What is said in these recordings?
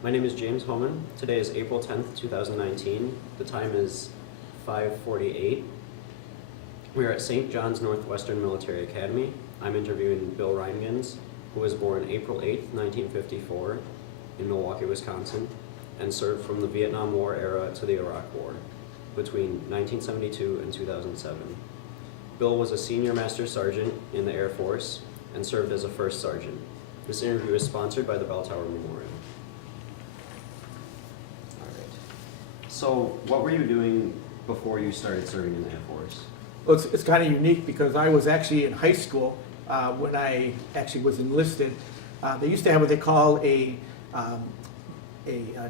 My name is James Homan. Today is April 10th, 2019. The time is 5:48. We are at St. John's Northwestern Military Academy. I'm interviewing Bill Rheingans, who was born April 8th, 1954 in Milwaukee, Wisconsin, and served from the Vietnam War era to the Iraq War between 1972 and 2007. Bill was a senior master sergeant in the Air Force and served as a first sergeant. This interview is sponsored by the Bell Tower Memorial. All right. So, what were you doing before you started serving in the Air Force? Well, it's kind of unique because I was actually in high school when I actually was enlisted. They used to have what they call a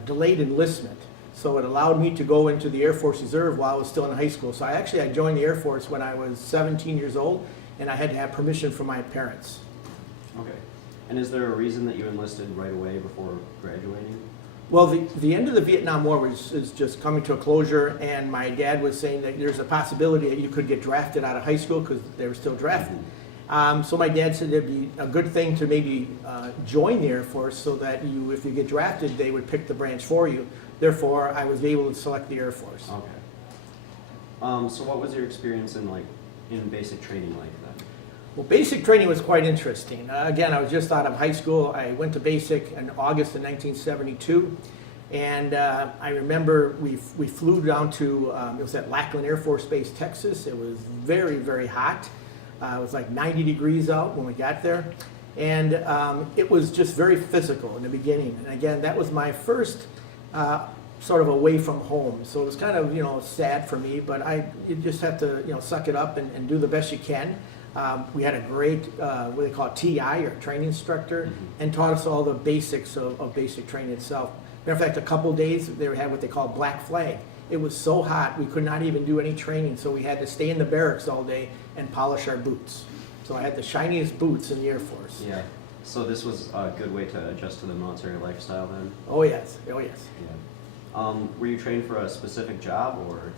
delayed enlistment. So it allowed me to go into the Air Force Reserve while I was still in high school. So I joined the Air Force when I was 17 years old, and I had to have permission from my parents. Okay. And is there a reason that you enlisted right away before graduating? Well, the end of the Vietnam War is just coming to a closure, and my dad was saying that there's a possibility that you could get drafted out of high school because they were still drafting. So my dad said it'd be a good thing to maybe join the Air Force so that if you get drafted, they would pick the branch for you. Therefore, I was able to select the Air Force. Okay. So what was your experience in basic training like then? Well, basic training was quite interesting. Again, I was just out of high school. I went to basic in August of 1972. And I remember we flew down to, it was at Lackland Air Force Base, Texas. It was very, very hot. It was like 90 degrees out when we got there. And it was just very physical in the beginning. And again, that was my first sort of away from home. So it was kind of, sad for me, but you just have to, suck it up and do the best you can. We had a great, what they call TI, or training instructor, and taught us all the basics of basic training itself. Matter of fact, a couple days they had what they call black flag. It was so hot we could not even do any training, so we had to stay in the barracks all day and polish our boots. So I had the shiniest boots in the Air Force. Yeah. So this was a good way to adjust to the military lifestyle then? Oh yes, oh yes. Yeah. Were you trained for a specific job or?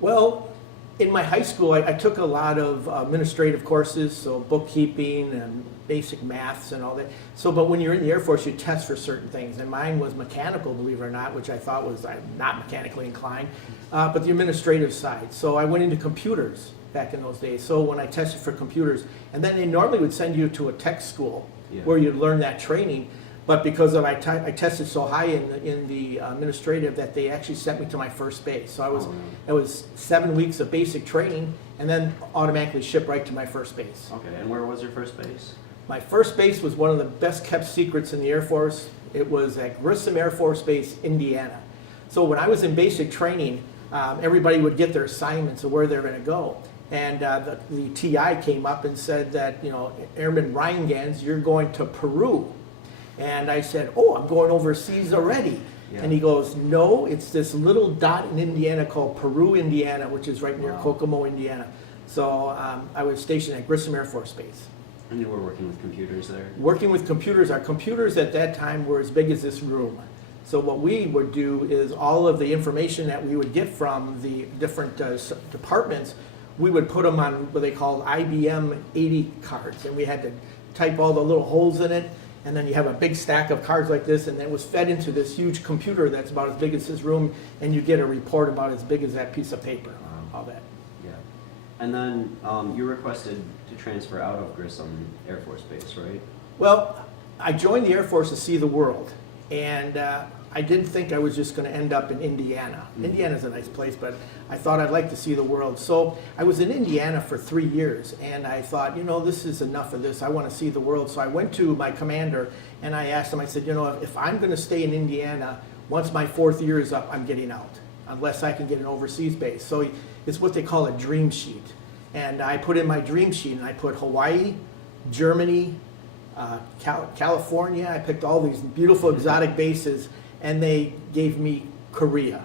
Well, in my high school, I took a lot of administrative courses, so bookkeeping and basic maths and all that. So, but when you're in the Air Force, you test for certain things, and mine was mechanical, believe it or not, which I thought I'm not mechanically inclined, but the administrative side. So I went into computers back in those days. So when I tested for computers, and then they normally would send you to a tech school where you'd learn that training. But because I tested so high in the administrative that they actually sent me to my first base. So it was 7 weeks of basic training and then automatically shipped right to my first base. Okay, and where was your first base? My first base was one of the best kept secrets in the Air Force. It was at Grissom Air Force Base, Indiana. So when I was in basic training, everybody would get their assignments of where they're going to go. And the TI came up and said that, Airman Rheingans, you're going to Peru. And I said, oh, I'm going overseas already. Yeah. And he goes, no, it's this little dot in Indiana called Peru, Indiana, which is right near Kokomo, Indiana. So I was stationed at Grissom Air Force Base. And you were working with computers there? Working with computers. Our computers at that time were as big as this room. So what we would do is all of the information that we would get from the different departments, we would put them on what they called IBM 80 cards. And we had to type all the little holes in it. And then you have a big stack of cards like this, and it was fed into this huge computer that's about as big as this room, and you get a report about as big as that piece of paper, all that. Yeah. And then you requested to transfer out of Grissom Air Force Base, right? Well, I joined the Air Force to see the world, and I didn't think I was just going to end up in Indiana. Indiana's a nice place, but I thought I'd like to see the world. So I was in Indiana for 3 years, and I thought, this is enough of this. I want to see the world. So I went to my commander, and I asked him, I said, if I'm going to stay in Indiana, once my 4th year is up, I'm getting out, unless I can get an overseas base. So it's what they call a dream sheet. And I put in my dream sheet, and I put Hawaii, Germany, California. I picked all these beautiful exotic bases, and they gave me Korea.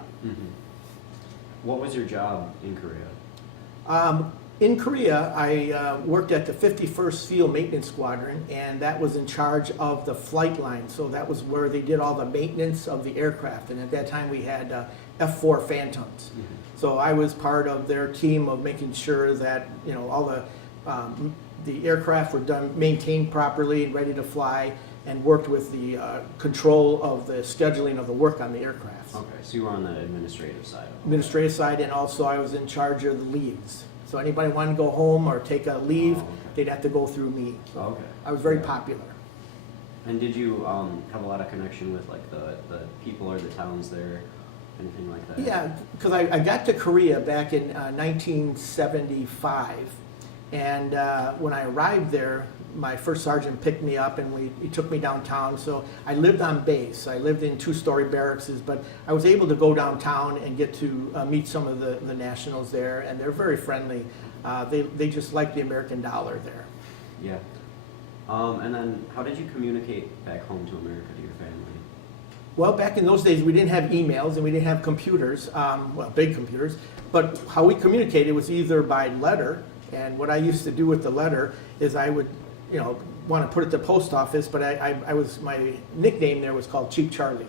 What was your job in Korea? In Korea, I worked at the 51st Field Maintenance Squadron, and that was in charge of the flight line. So that was where they did all the maintenance of the aircraft. And at that time, we had F-4 Phantoms. So I was part of their team of making sure that all the aircraft were maintained properly and ready to fly. and worked with the control of the scheduling of the work on the aircraft. Okay, so you were on the administrative side of it. Administrative side, and also I was in charge of the leaves. So anybody wanted to go home or take a leave, Oh, okay. they'd have to go through me. So Okay. I was very Yeah. popular. And did you have a lot of connection with like the people or the towns there, anything like that? Yeah, because I got to Korea back in 1975, and when I arrived there, my first sergeant picked me up and he took me downtown. So I lived on base. I lived in two-story barracks, but I was able to go downtown and get to meet some of the nationals there, and they're very friendly. They just like the American dollar there. Yeah. And then how did you communicate back home to America to your family? Well, back in those days, we didn't have emails and we didn't have computers, well, big computers, but how we communicated was either by letter, and what I used to do with the letter is I would, want to put it to the post office, but my nickname there was called Cheap Charlie.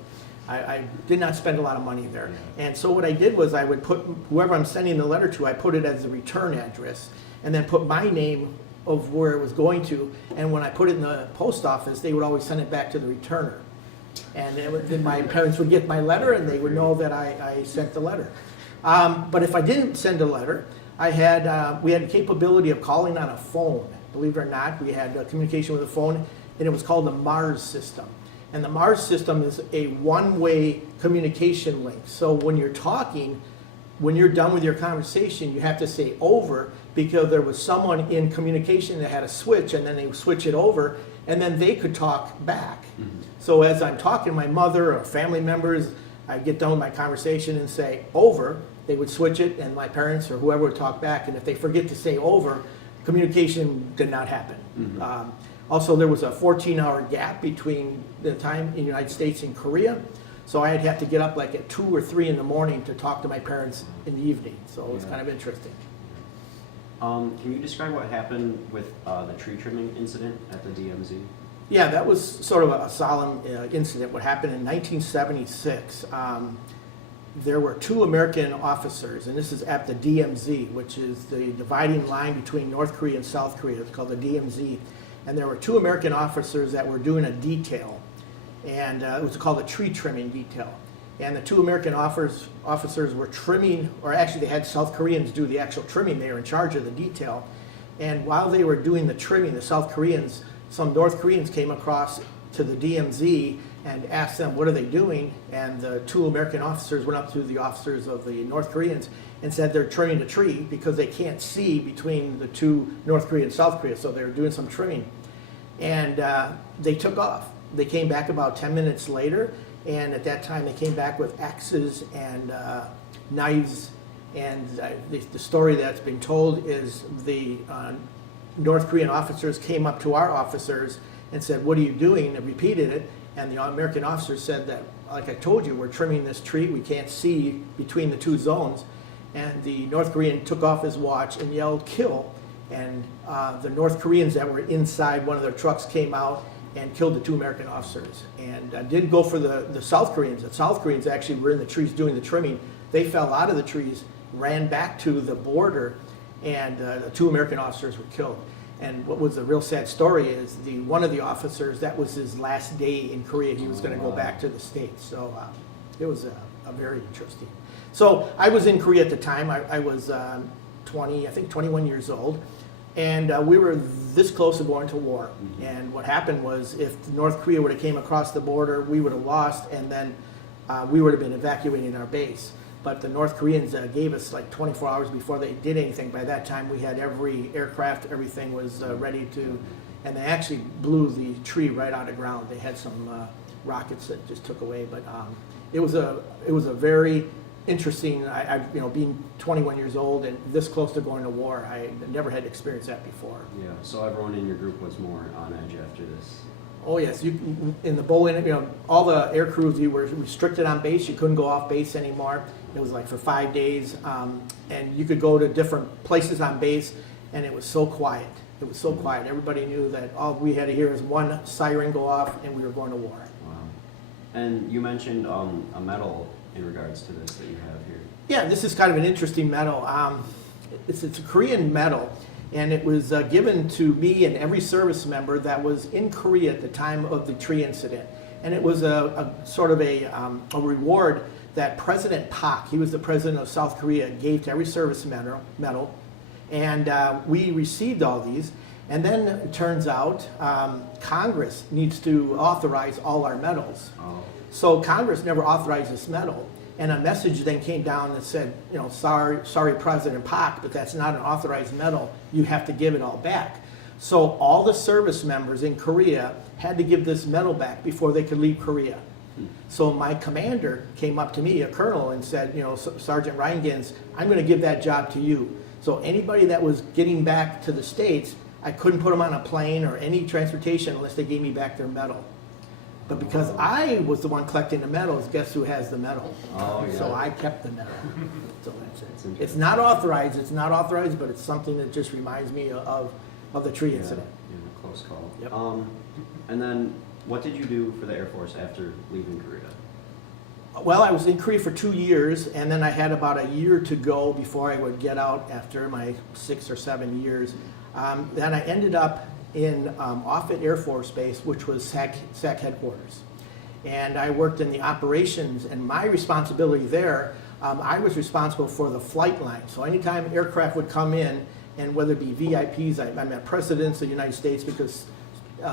I did not spend a lot of money there. And so what I did was I would put, whoever I'm sending the letter to, I put it as the return address, and then put my name of where it was going to, and when I put it in the post office, they would always send it back to the returner. And then my parents would get my letter and they would know that I sent the letter. But if I didn't send a letter, we had the capability of calling on a phone. Believe it or not, we had communication with a phone, and it was called the Mars system. And the Mars system is a one-way communication link. So when you're talking, when you're done with your conversation, you have to say over, because there was someone in communication that had a switch, and then they would switch it over, and then they could talk back. Mm-hmm. So as I'm talking to my mother or family members, I'd get done with my conversation and say over, they would switch it, and my parents or whoever would talk back, and if they forget to say over, communication did not happen. Mm-hmm. Also, there was a 14-hour gap between the time in the United States and Korea, so I'd have to get up like at 2 or 3 in the morning to talk to my parents in the evening, so it was kind of interesting. Can you describe what happened with the tree trimming incident at the DMZ? Yeah, that was sort of a solemn incident. What happened in 1976, there were 2 American officers, and this is at the DMZ, which is the dividing line between North Korea and South Korea. It's called the DMZ. And there were 2 American officers that were doing a detail, and it was called a tree trimming detail. And the 2 American officers were trimming, or actually they had South Koreans do the actual trimming. They were in charge of the detail. And while they were doing the trimming, the South Koreans, some North Koreans came across to the DMZ and asked them, what are they doing? And the 2 American officers went up to the officers of the North Koreans and said they're trimming a tree because they can't see between the 2 North Korea and South Korea, so they were doing some trimming. And they took off. They came back about 10 minutes later, and at that time they came back with axes and knives. And the story that's been told is the North Korean officers came up to our officers and said, what are you doing? And repeated it. And the American officers said that, like I told you, we're trimming this tree. We can't see between the 2 zones. And the North Korean took off his watch and yelled, kill. And the North Koreans that were inside one of their trucks came out and killed the 2 American officers. And didn't go for the South Koreans. The South Koreans actually were in the trees doing the trimming. They fell out of the trees, ran back to the border, and the 2 American officers were killed. And what was the real sad story is one of the officers, that was his last day in Korea. He was going to go back to the States. So it was a very interesting. So I was in Korea at the time. I was 21 years old. And we were this close to going to war. Mm-hmm. And what happened was if North Korea would have came across the border, we would have lost, and then we would have been evacuating our base. But the North Koreans gave us like 24 hours before they did anything. By that time, we had every aircraft, everything was ready to, and they actually blew the tree right out of ground. They had some rockets that just took away. But it was a very interesting. Being 21 years old and this close to going to war, I never had experienced that before. Yeah. So everyone in your group was more on edge after this. Oh yes, in the bowling, all the air crews, you were restricted on base. You couldn't go off base anymore. It was like for 5 days, and you could go to different places on base, and it was so quiet. It was so quiet. Everybody knew that all we had to hear is one siren go off, and we were going to war. Wow. And you mentioned a medal in regards to this that you have here. Yeah, this is kind of an interesting medal. It's a Korean medal, And it was given to me and every service member that was in Korea at the time of the tree incident. And it was a sort of a reward that President Park, he was the president of South Korea, gave to every service medal. And we received all these. And then it turns out Congress needs to authorize all our medals. Oh. So Congress never authorized this medal. And a message then came down that said, you know, sorry, President Park, but that's not an authorized medal. You have to give it all back. So all the service members in Korea had to give this medal back before they could leave Korea. So my commander came up to me, a colonel, and said, you know, Sergeant Rheingans, I'm going to give that job to you. So anybody that was getting back to the States, I couldn't put them on a plane or any transportation unless they gave me back their medal. But because I was the one collecting the medals, guess who has the medal? Oh, yeah. So I kept the medal. So that's it. It's not authorized, but it's something that just reminds me of the tree incident. Yeah, close call. Yep. And then what did you do for the Air Force after leaving Korea? Well, I was in Korea for 2 years, and then I had about a year to go before I would get out after my 6 or 7 years. Then I ended up in Offutt Air Force Base, which was SAC headquarters. And I worked in the operations, and my responsibility there, I was responsible for the flight line. So anytime aircraft would come in, and whether it be VIPs, I met presidents of the United States, because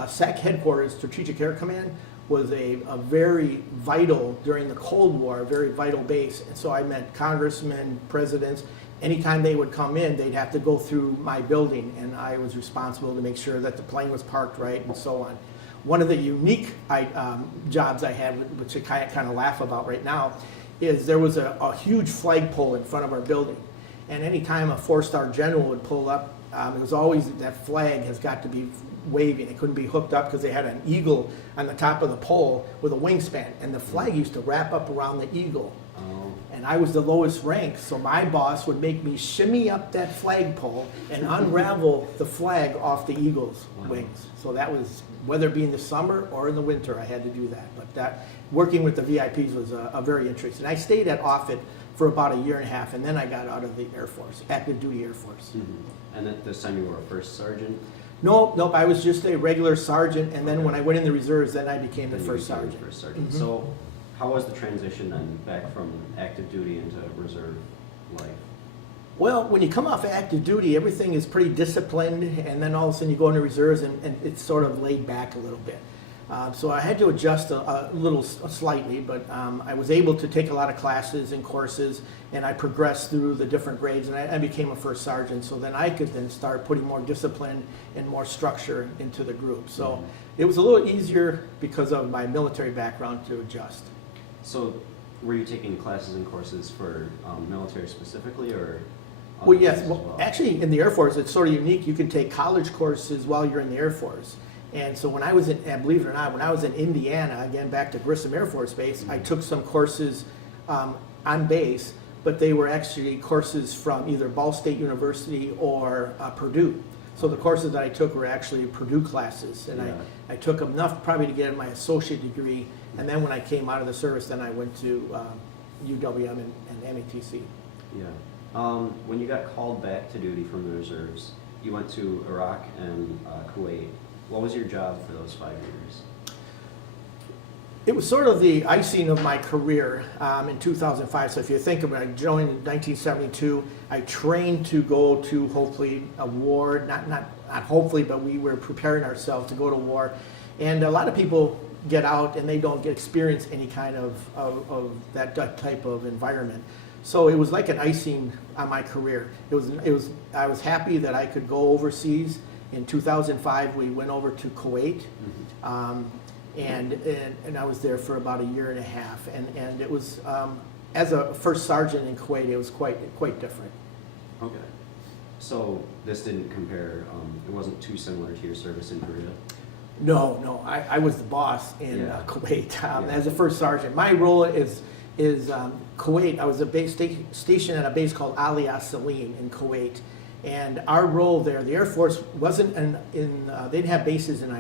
SAC headquarters, Strategic Air Command, was a very vital, during the Cold War, a very vital base. And so I met congressmen, presidents. Anytime they would come in, they'd have to go through my building, and I was responsible to make sure that the plane was parked right and so on. One of the unique jobs I had, which I kind of laugh about right now, is there was a huge flagpole in front of our building. And anytime a 4-star general would pull up, it was always that flag has got to be waving. It couldn't be hooked up because they had an eagle on the top of the pole with a wingspan, and the flag used to wrap up around the eagle. Oh. And I was the lowest rank, so my boss would make me shimmy up that flagpole and unravel the flag off the eagle's wings. So that was, whether it be in the summer or in the winter, I had to do that. But that, working with the VIPs was a very interesting. I stayed at Offutt for about 1.5 years, and then I got out of the Air Force, active duty Air Force. Mm-hmm. And at this time you were a first sergeant? Nope, I was just a regular sergeant, and then when I went in the reserves, then I became the Then you first became sergeant. First sergeant. Mhm. So how was the transition then back from active duty into reserve life? Well, when you come off active duty, everything is pretty disciplined, and then all of a sudden you go into reserves, and it's sort of laid back a little bit. So I had to adjust a little slightly, but I was able to take a lot of classes and courses, and I progressed through the different grades, and I became a first sergeant. So then I could then start putting more discipline and more structure into the group. So it was a little easier because of my military background to adjust. So were you taking classes and courses for military specifically, or? other Well, yes. things as Well, actually, in the Air Force, it's sort of unique. You can take college courses while you're in the Air Force. And so when I was in, and believe it or not, when I was in Indiana, again, back to Grissom Air Force Base, I took some courses on base, but they were actually courses from either Ball State University or Purdue. So the courses that I took were actually Purdue classes, and Yeah. I took enough probably to get my associate degree. And then when I came out of the service, then I went to UWM and METC. Yeah. When you got called back to duty from the reserves, you went to Iraq and Kuwait. What was your job for those 5 years? It was sort of the icing of my career in 2005. So if you think about it, I joined in 1972. I trained to go to hopefully a war, not hopefully, but we were preparing ourselves to go to war. And a lot of people get out and they don't get experience any kind of that type of environment. So it was like an icing on my career. I was happy that I could go overseas. In 2005, we went over to Kuwait. And I was there for about 1.5 years, and it was as a first sergeant in Kuwait, it was quite different. Okay, so this didn't compare. It wasn't too similar to your service in Korea. No, I was the boss in Yeah. Kuwait Yeah. as a first sergeant. My role is Kuwait. I was stationed at a base called Ali As-Salim in Kuwait. And our role there, the Air Force wasn't they didn't have bases in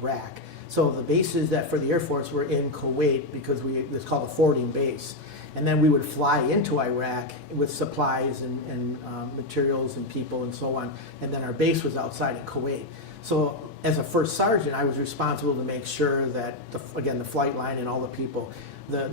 Iraq. So the bases that for the Air Force were in Kuwait because it's called a forwarding base. And then we would fly into Iraq with supplies and materials and people and so on. And then our base was outside in Kuwait. So as a first sergeant, I was responsible to make sure that, again, the flight line and all the people, the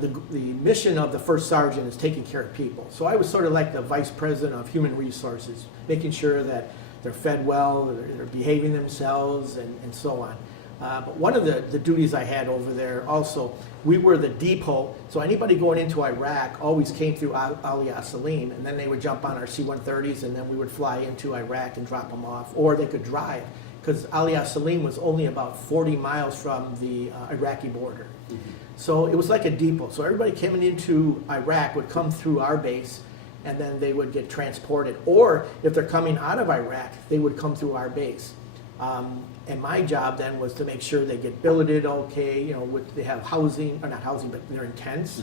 mission of the first sergeant is taking care of people. So I was sort of like the vice president of human resources, making sure that they're fed well, they're behaving themselves, and so on. But one of the duties I had over there also, we were the depot, so anybody going into Iraq always came through Aliyah Salim, and then they would jump on our C-130s, and then we would fly into Iraq and drop them off, or they could drive, because Aliyah Salim was only about 40 miles from the Iraqi border. Mm-hmm. So it was like a depot. So everybody coming into Iraq would come through our base, and then they would get transported. Or if they're coming out of Iraq, they would come through our base. And my job then was to make sure they get billeted okay, you know, they have housing, or not housing, but they're in tents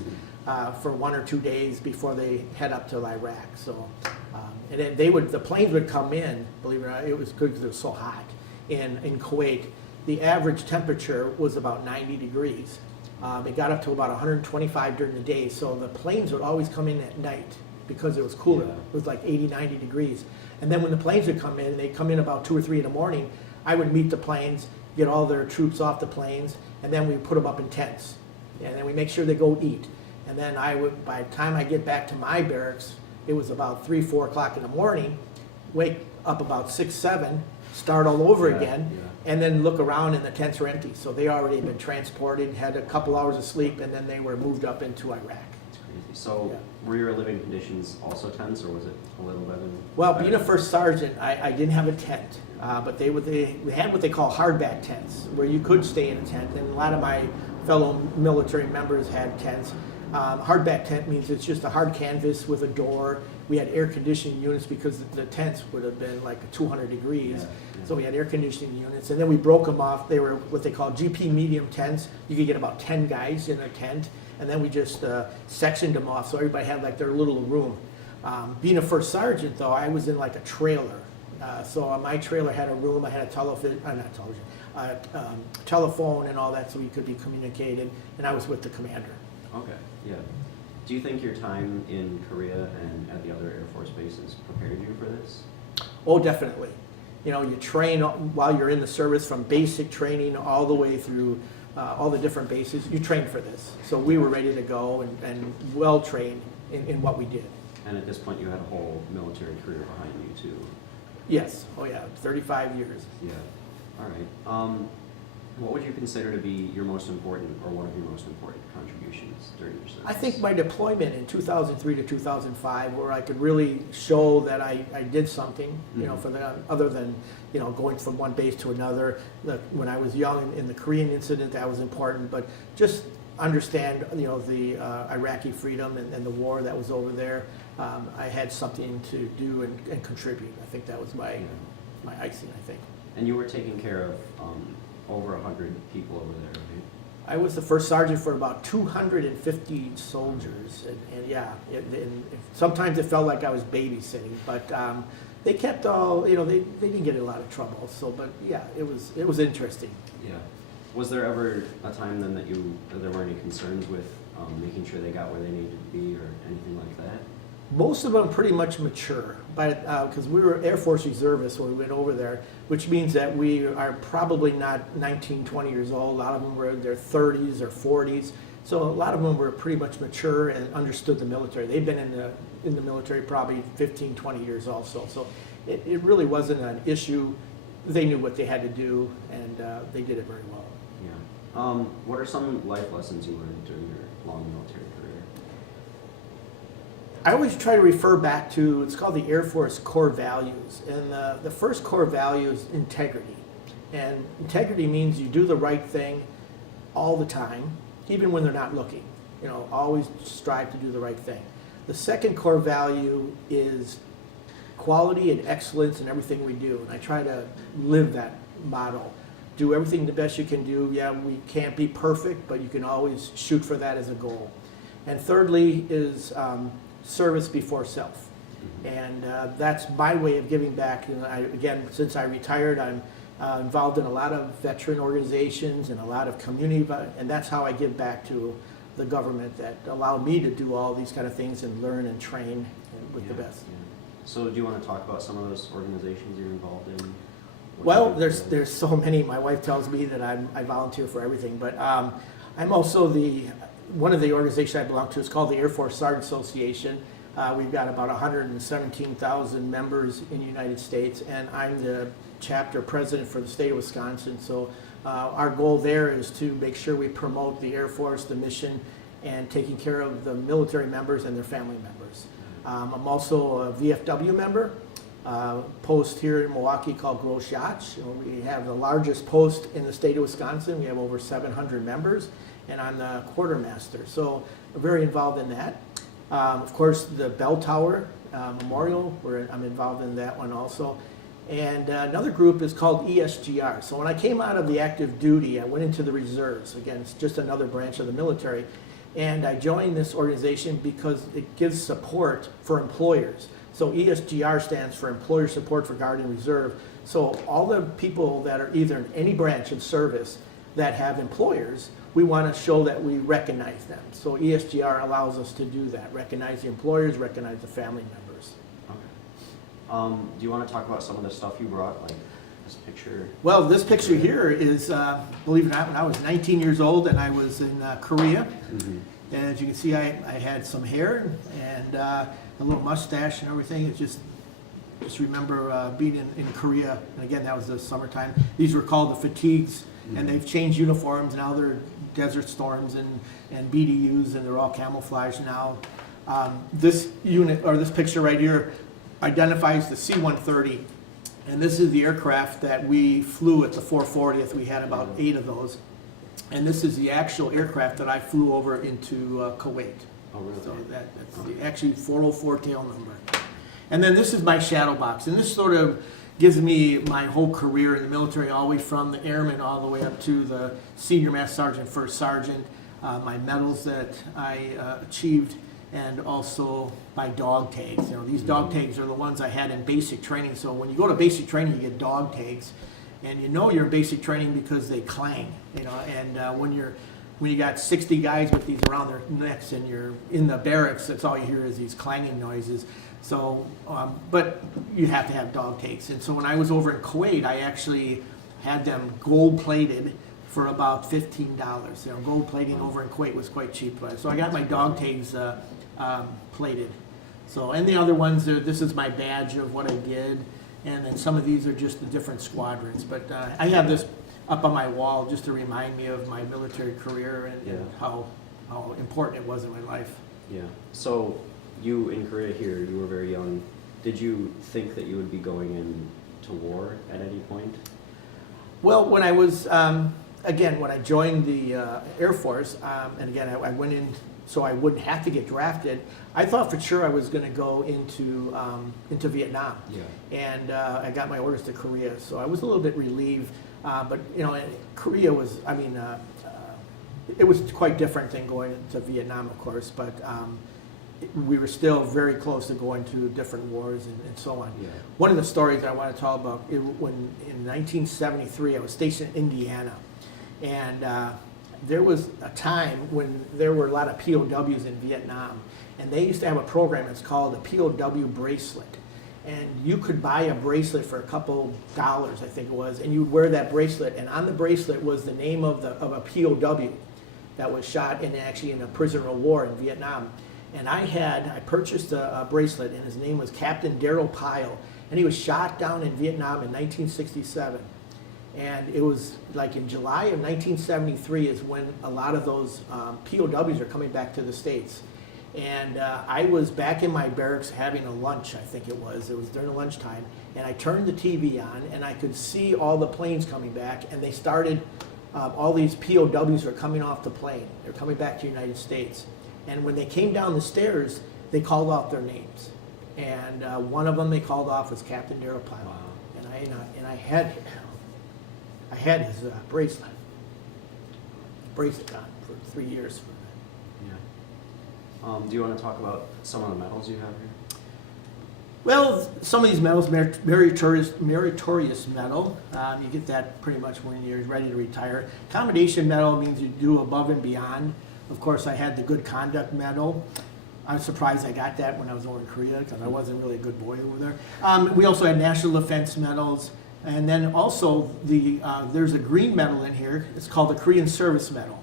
for 1 or 2 days before they head up to Iraq. So, and then the planes would come in, believe it or not, it was good because it was so hot in Kuwait. The average temperature was about 90 degrees. It got up to about 125 during the day, so the planes would always come in at night because it was cooler. Yeah. It was like 80, 90 degrees. And then when the planes would come in, they'd come in about 2 or 3 in the morning, I would meet the planes, get all their troops off the planes, and then we put them up in tents. And then we make sure they go eat. And then by the time I get back to my barracks, it was about 3, 4 o'clock in the morning, wake up about 6, 7, start all over again, and then look around and the tents were empty. So they already had been transported, had a couple hours of sleep, and then they were moved up into Iraq. That's crazy. So were your living conditions also tense, or was it a little better? Well, being a first sergeant, I didn't have a tent, but they had what they call hardback tents, where you could stay in a tent, and a lot of my fellow military members had tents. Hardback tent means it's just a hard canvas with a door. We had air conditioning units because the tents would have been like 200 degrees. So we had air conditioning units, and then we broke them off. They were what they call GP medium tents. You could get about 10 guys in a tent, and then we just sectioned them off so everybody had like their little room. Being a first sergeant, though, I was in like a trailer. So my trailer had a room. I had a telephone and all that, so we could be communicated, and I was with the commander. Okay, yeah. Do you think your time in Korea and at the other Air Force bases prepared you for this? Oh, definitely. You know, you train while you're in the service, from basic training all the way through all the different bases. You train for this. So we were ready to go and well trained in what we did. And at this point you had a whole military career behind you too. Yes. Oh yeah, 35 years. Yeah. All right. What would you consider to be your most important, or one of your most important contributions during your service? I think my deployment in 2003 to 2005, where I could really show that I did something, you know, for the, other than, you know, going from one base to another. When I was young in the Korean incident, that was important, but just understand, you know, the Iraqi freedom and the war that was over there. I had something to do and contribute. I think that was my icing, I think. And you were taking care of over 100 people over there, right? I was the first sergeant for about 250 soldiers, and yeah, sometimes it felt like I was babysitting, but they kept all, you know, they didn't get in a lot of trouble. So, but yeah, it was interesting. Yeah. Was there ever a time then that there were any concerns with making sure they got where they needed to be or anything like that? Most of them pretty much mature, but because we were Air Force reservists when we went over there, which means that we are probably not 19, 20 years old. A lot of them were in their 30s or 40s. So a lot of them were pretty much mature and understood the military. They've been in the military probably 15, 20 years also. So it really wasn't an issue. They knew what they had to do, and they did it very well. Yeah. What are some life lessons you learned during your long military career? I always try to refer back to, it's called the Air Force core values. And the first core value is integrity. And integrity means you do the right thing all the time, even when they're not looking. You know, always strive to do the right thing. The second core value is quality and excellence in everything we do. And I try to live that motto. Do everything the best you can do. Yeah, we can't be perfect, but you can always shoot for that as a goal. And thirdly is service before self. And that's my way of giving back. And again, since I retired, I'm involved in a lot of veteran organizations and a lot of community, and that's how I give back to the government that allowed me to do all these kind of things and learn and train with the best. Yeah. So do you want to talk about some of those organizations you're involved in? Well, there's so many. My wife tells me that I volunteer for everything, but I'm also one of the organizations I belong to is called the Air Force Sergeant Association. We've got about 117,000 members in the United States, and I'm the chapter president for the state of Wisconsin. So our goal there is to make sure we promote the Air Force, the mission, and taking care of the military members and their family members. I'm also a VFW member, post here in Milwaukee called Gross Yachts. We have the largest post in the state of Wisconsin. We have over 700 members, and I'm the quartermaster. So I'm very involved in that. Of course, the Bell Tower Memorial, I'm involved in that one also. And another group is called ESGR. So when I came out of the active duty, I went into the reserves. Again, it's just another branch of the military. And I joined this organization because it gives support for employers. So ESGR stands for Employer Support for Guard and Reserve. So all the people that are either in any branch of service that have employers, we want to show that we recognize them. So ESGR allows us to do that, recognize the employers, recognize the family members. Okay. Do you want to talk about some of the stuff you brought, like this picture? Well, this picture here is, believe it or not, when I was 19 years old and I was in Korea. Mm-hmm. And as you can see, I had some hair and a little mustache and everything. It's just remember being in Korea. And again, that was the summertime. These were called the fatigues, mm-hmm. and they've changed uniforms. Now they're Desert Storms and BDUs, and they're all camouflage now. This unit, or this picture right here, identifies the C-130. And this is the aircraft that we flew at the 440th. We had about 8 of those. And this is the actual aircraft that I flew over into Kuwait. Oh, really? So that's the actually 404 tail number. And then this is my shadow box. And this sort of gives me my whole career in the military, all the way from the airman all the way up to the senior master sergeant, first sergeant, my medals that I achieved, and also my dog tags. You know, these dog tags are the ones I had in basic training. So when you go to basic training, you get dog tags. And you know you're in basic training because they clang, you know. And when you got 60 guys with these around their necks and you're in the barracks, that's all you hear is these clanging noises. So, but you have to have dog tags. And so when I was over in Kuwait, I actually had them gold plated for about $15. You know, gold plating over in Kuwait was quite cheap. So I got my dog tags plated. So, and the other ones, this is my badge of what I did. And then some of these are just the different squadrons. But I have this up on my wall just to remind me of my military career and how important it was in my life. Yeah. So you in Korea here, you were very young. Did you think that you would be going into war at any point? Well, when I was, again, when I joined the Air Force, and again, I went in so I wouldn't have to get drafted, I thought for sure I was going to go into Vietnam. Yeah. And I got my orders to Korea, so I was a little bit relieved. But you know, Korea was, I mean, it was quite different than going to Vietnam, of course. But we were still very close to going to different wars and so on. Yeah. One of the stories I want to talk about, when in 1973 I was stationed in Indiana, and there was a time when there were a lot of POWs in Vietnam, and they used to have a program that's called a POW bracelet. And you could buy a bracelet for a couple dollars, I think it was, and you'd wear that bracelet, and on the bracelet was the name of a POW that was shot in a prisoner of war in Vietnam. And I purchased a bracelet, and his name was Captain Darrell Pyle, and he was shot down in Vietnam in 1967. And it was like in July of 1973 is when a lot of those POWs are coming back to the States. And I was back in my barracks having a lunch, I think it was during lunchtime, and I turned the TV on, and I could see all the planes coming back, and they started, all these POWs are coming off the plane. They're coming back to the United States. And when they came down the stairs, they called out their names. And one of them they called off was Captain Darrell Pyle. Wow. And I had his bracelet on for 3 years. Yeah. Do you want to talk about some of the medals you have here? Well, some of these medals, meritorious medal, you get that pretty much when you're ready to retire. Commendation medal means you do above and beyond Of course, I had the Good Conduct Medal. I was surprised I got that when I was over in Korea because I wasn't really a good boy over there. We also had National Defense Medals. And then also there's a green medal in here. It's called the Korean Service Medal.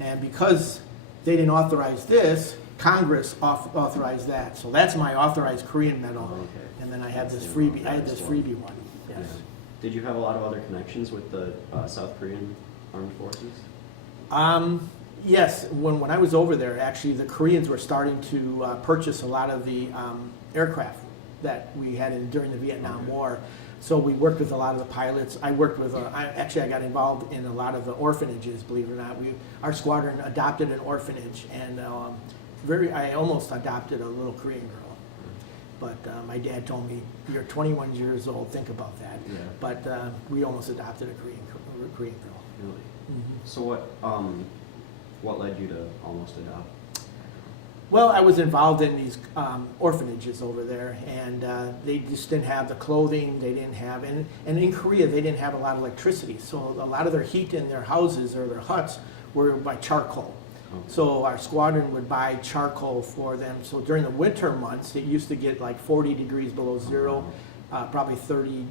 And because they didn't authorize this, Congress authorized that. So that's my authorized Korean medal. Oh, okay. And then I had this freebie. I had this freebie one. Yes. Yeah. Did you have a lot of other connections with the South Korean Armed Forces? Yes. When I was over there, actually, the Koreans were starting to purchase a lot of the aircraft that we had during the Vietnam War. So we worked with a lot of the pilots. I worked with, I got involved in a lot of the orphanages, believe it or not. Our squadron adopted an orphanage, and I almost adopted a little Korean girl. But my dad told me, you're 21 years old, think about that. Yeah. But we almost adopted a Korean girl. Really? Mm-hmm. So what led you to almost adopt? Well, I was involved in these orphanages over there, and they just didn't have the clothing, they didn't have, and in Korea they didn't have a lot of electricity, so a lot of their heat in their houses or their huts were by charcoal. Okay. So our squadron would buy charcoal for them. So during the winter months, it used to get like 40 degrees below zero, probably 30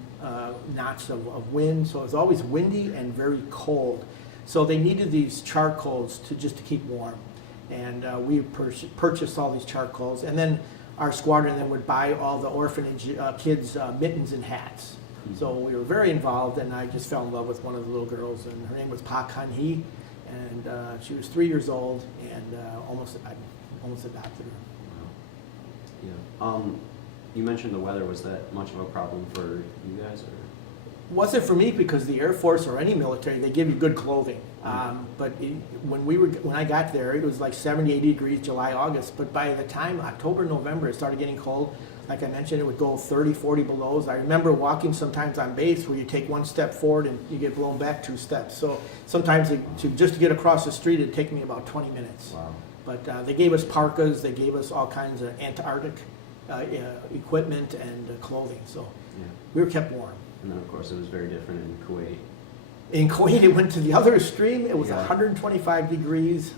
knots of wind, so it was always windy and very cold. So they needed these charcoals just to keep warm. And we purchased all these charcoals, and then our squadron then would buy all the orphanage kids mittens and hats. Mm-hmm. So we were very involved, and I just fell in love with one of the little girls, and her name was Park Han-hee, and she was 3 years old, and I almost adopted her. Wow. Yeah. You mentioned the weather. Was that much of a problem for you guys, or? Wasn't for me because the Air Force or any military, they give you good clothing. But when I got there, it was like 70, 80 degrees July, August. But by the time October, November, it started getting cold. Like I mentioned, it would go 30, 40 belows. I remember walking sometimes on base where you take one step forward and you get blown back 2 steps. So sometimes just to get across the street, it'd take me about 20 minutes. Wow. But they gave us parkas, they gave us all kinds of Antarctic equipment and clothing. So Yeah. we were kept warm. And then of course it was very different in Kuwait. In Kuwait, it went to the other extreme. It was Yeah. 125 degrees.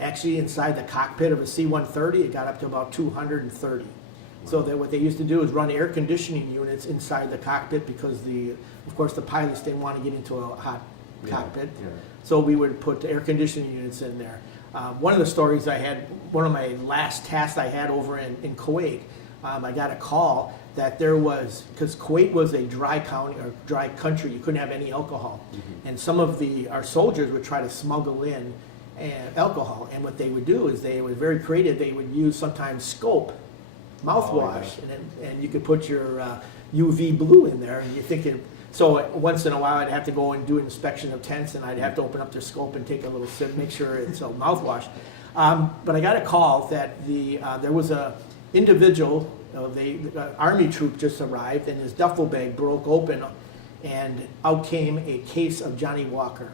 Actually, inside the cockpit of a C-130, it got up to about 230. So what they used to do is run air conditioning units inside the cockpit because of course, the pilots didn't want to get into a hot cockpit. Yeah. So we would put air conditioning units in there. One of the stories I had, one of my last tasks I had over in Kuwait, I got a call that there was, because Kuwait was a dry county or dry country, you couldn't have any alcohol. Mm-hmm. And some of our soldiers would try to smuggle in alcohol. And what they would do is they were very creative. They would use sometimes Scope mouthwash, and you could put your UV blue in there, and you think it. So once in a while, I'd have to go and do an inspection of tents, and I'd have to open up their Scope and take a little sip, make sure it's a mouthwash. But I got a call that there was a individual, the army troop just arrived, and his duffel bag broke open, and out came a case of Johnny Walker.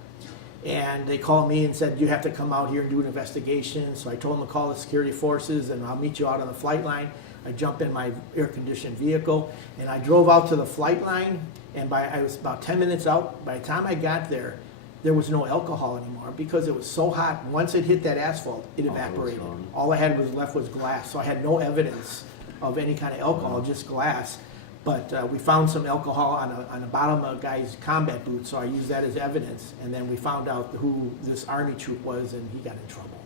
And they called me and said, you have to come out here and do an investigation. So I told them to call the security forces, and I'll meet you out on the flight line. I jumped in my air-conditioned vehicle, and I drove out to the flight line, and I was about 10 minutes out. By the time I got there, there was no alcohol anymore because it was so hot. Once it hit that asphalt, it evaporated. All I had left was glass, so I had no evidence of any kind of alcohol, just glass. But we found some alcohol on the bottom of a guy's combat boot, so I used that as evidence. And then we found out who this army troop was, and he got in trouble.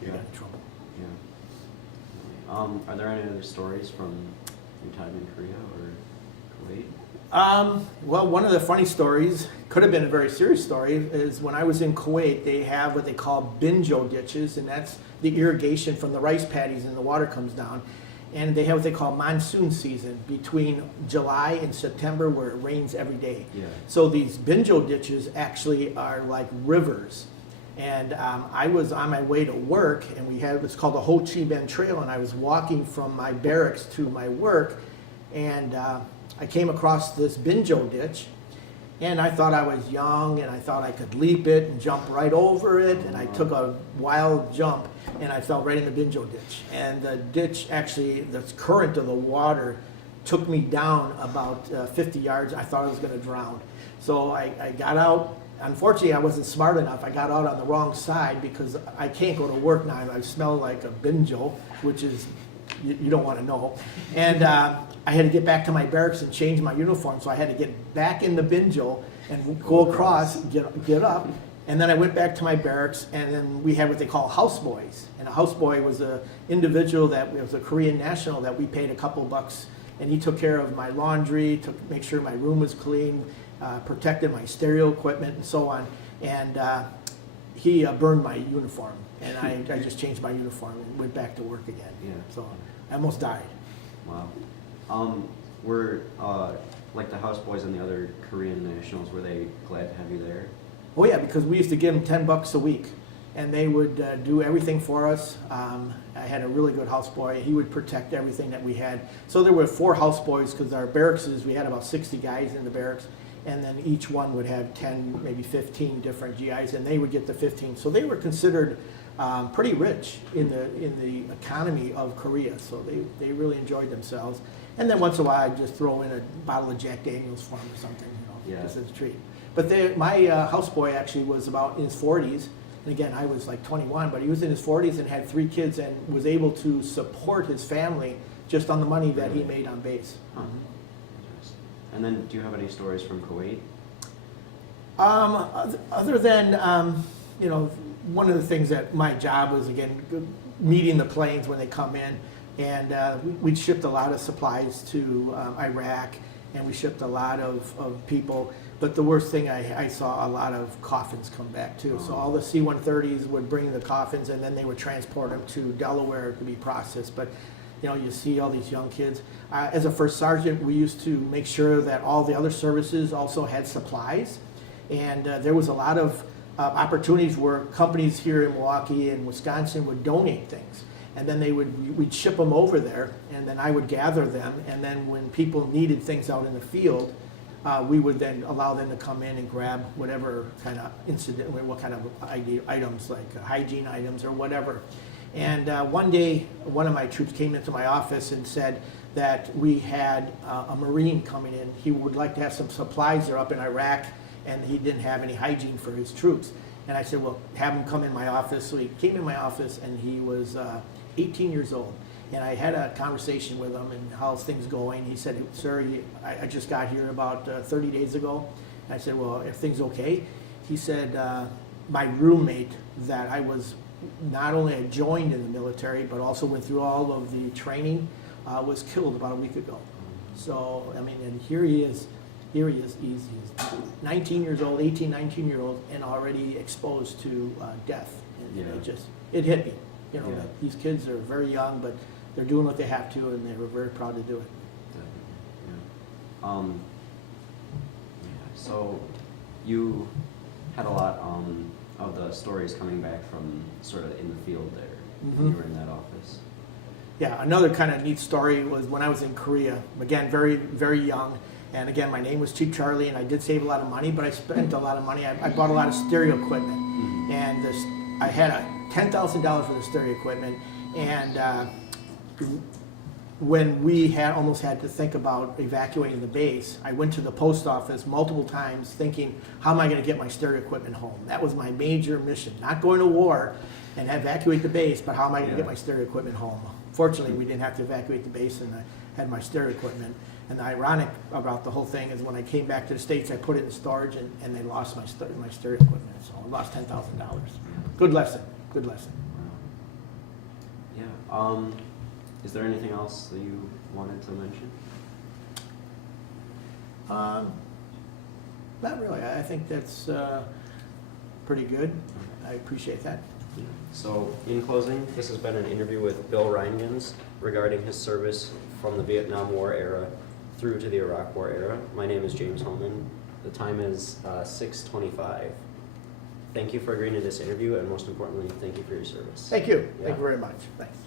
He got in trouble. Yeah. Are there any other stories from your time in Korea or Kuwait? Well, one of the funny stories, could have been a very serious story, is when I was in Kuwait, they have what they call binjo ditches, and that's the irrigation from the rice paddies and the water comes down. And they have what they call monsoon season between July and September where it rains every day. Yeah. So these binjo ditches actually are like rivers. And I was on my way to work, and we had what's called the Ho Chi Minh Trail, and I was walking from my barracks to my work, and I came across this binjo ditch, and I thought I was young, and I thought I could leap it and jump right over it, and I took a wild jump, and I fell right in the binjo ditch. And the ditch, actually, the current of the water took me down about 50 yards. I thought I was going to drown. So I got out, unfortunately, I wasn't smart enough. I got out on the wrong side because I can't go to work now. I smell like a binjo, which is, you don't want to know. And I had to get back to my barracks and change my uniform, so I had to get back in the binjo and go across, get up. And then I went back to my barracks, and then we had what they call houseboys. And a houseboy was an individual that was a Korean national that we paid a couple bucks, and he took care of my laundry, make sure my room was clean, protected my stereo equipment and so on. And he burned my uniform, and I just changed my uniform and went back to work again. Yeah. So I almost died. Wow. Were like the houseboys and the other Korean nationals, were they glad to have you there? Oh yeah, because we used to give them $10 a week, and they would do everything for us. I had a really good houseboy. He would protect everything that we had. So there were 4 houseboys because our barracks we had about 60 guys in the barracks, and then each one would have 10, maybe 15 different GIs, and they would get the 15. So they were considered pretty rich in the economy of Korea. So they really enjoyed themselves. And then once in a while, I'd just throw in a bottle of Jack Daniels for them or something, Yeah. just as a treat. But my houseboy actually was about in his 40s. And again, I was like 21, but he was in his 40s and had 3 kids and was able to support his family just on the money that he made on base. Huh. Interesting. And then, do you have any stories from Kuwait? Other than, one of the things that my job was, again, meeting the planes when they come in. And we'd shipped a lot of supplies to Iraq, and we shipped a lot of people. But the worst thing, I saw a lot of coffins come back too. So all the C-130s would bring the coffins, and then they would transport them to Delaware to be processed. But you see all these young kids. As a first sergeant, we used to make sure that all the other services also had supplies. And there was a lot of opportunities where companies here in Milwaukee and Wisconsin would donate things. And then we'd ship them over there, and then I would gather them. And then when people needed things out in the field, we would then allow them to come in and grab whatever kind of incident, what kind of items, like hygiene items or whatever. And one day, one of my troops came into my office and said that we had a Marine coming in. He would like to have some supplies there up in Iraq, and he didn't have any hygiene for his troops. And I said, well, have him come in my office. So he came in my office, and he was 18 years old. And I had a conversation with him, and how's things going? He said, sir, I just got here about 30 days ago. And I said, well, are things okay? He said, my roommate that I was not only had joined in the military, but also went through all of the training, was killed about a week ago. So, I mean, and here he is, he's 19 years old, 18, 19-year-old, and already exposed to death. And it hit me, that these kids are very young, but they're doing what they have to, and they were very proud to do it. So you had a lot of the stories coming back from sort of in the field there when you were in that office. Yeah, another kind of neat story was when I was in Korea. Again, very, very young. And again, my name was Chief Charlie, and I did save a lot of money, but I spent a lot of money. I bought a lot of stereo equipment. And I had $10,000 for the stereo equipment. And when we almost had to think about evacuating the base, I went to the post office multiple times thinking, how am I going to get my stereo equipment home? That was my major mission. Not going to war and evacuate the base, but how am I going to get my stereo equipment home? Fortunately, we didn't have to evacuate the base, and I had my stereo equipment. And the ironic about the whole thing is when I came back to the States, I put it in storage, and they lost my stereo equipment. So I lost $10,000. Good lesson. Good lesson. Yeah. Is there anything else that you wanted to mention? Not really. I think that's pretty good. I appreciate that. Yeah. So, in closing, this has been an interview with Bill Rheingans regarding his service from the Vietnam War era through to the Iraq War era. My name is James Holman. The time is 6:25. Thank you for agreeing to this interview, and most importantly, thank you for your service. Thank you. Yeah. Thank you very much. Thanks.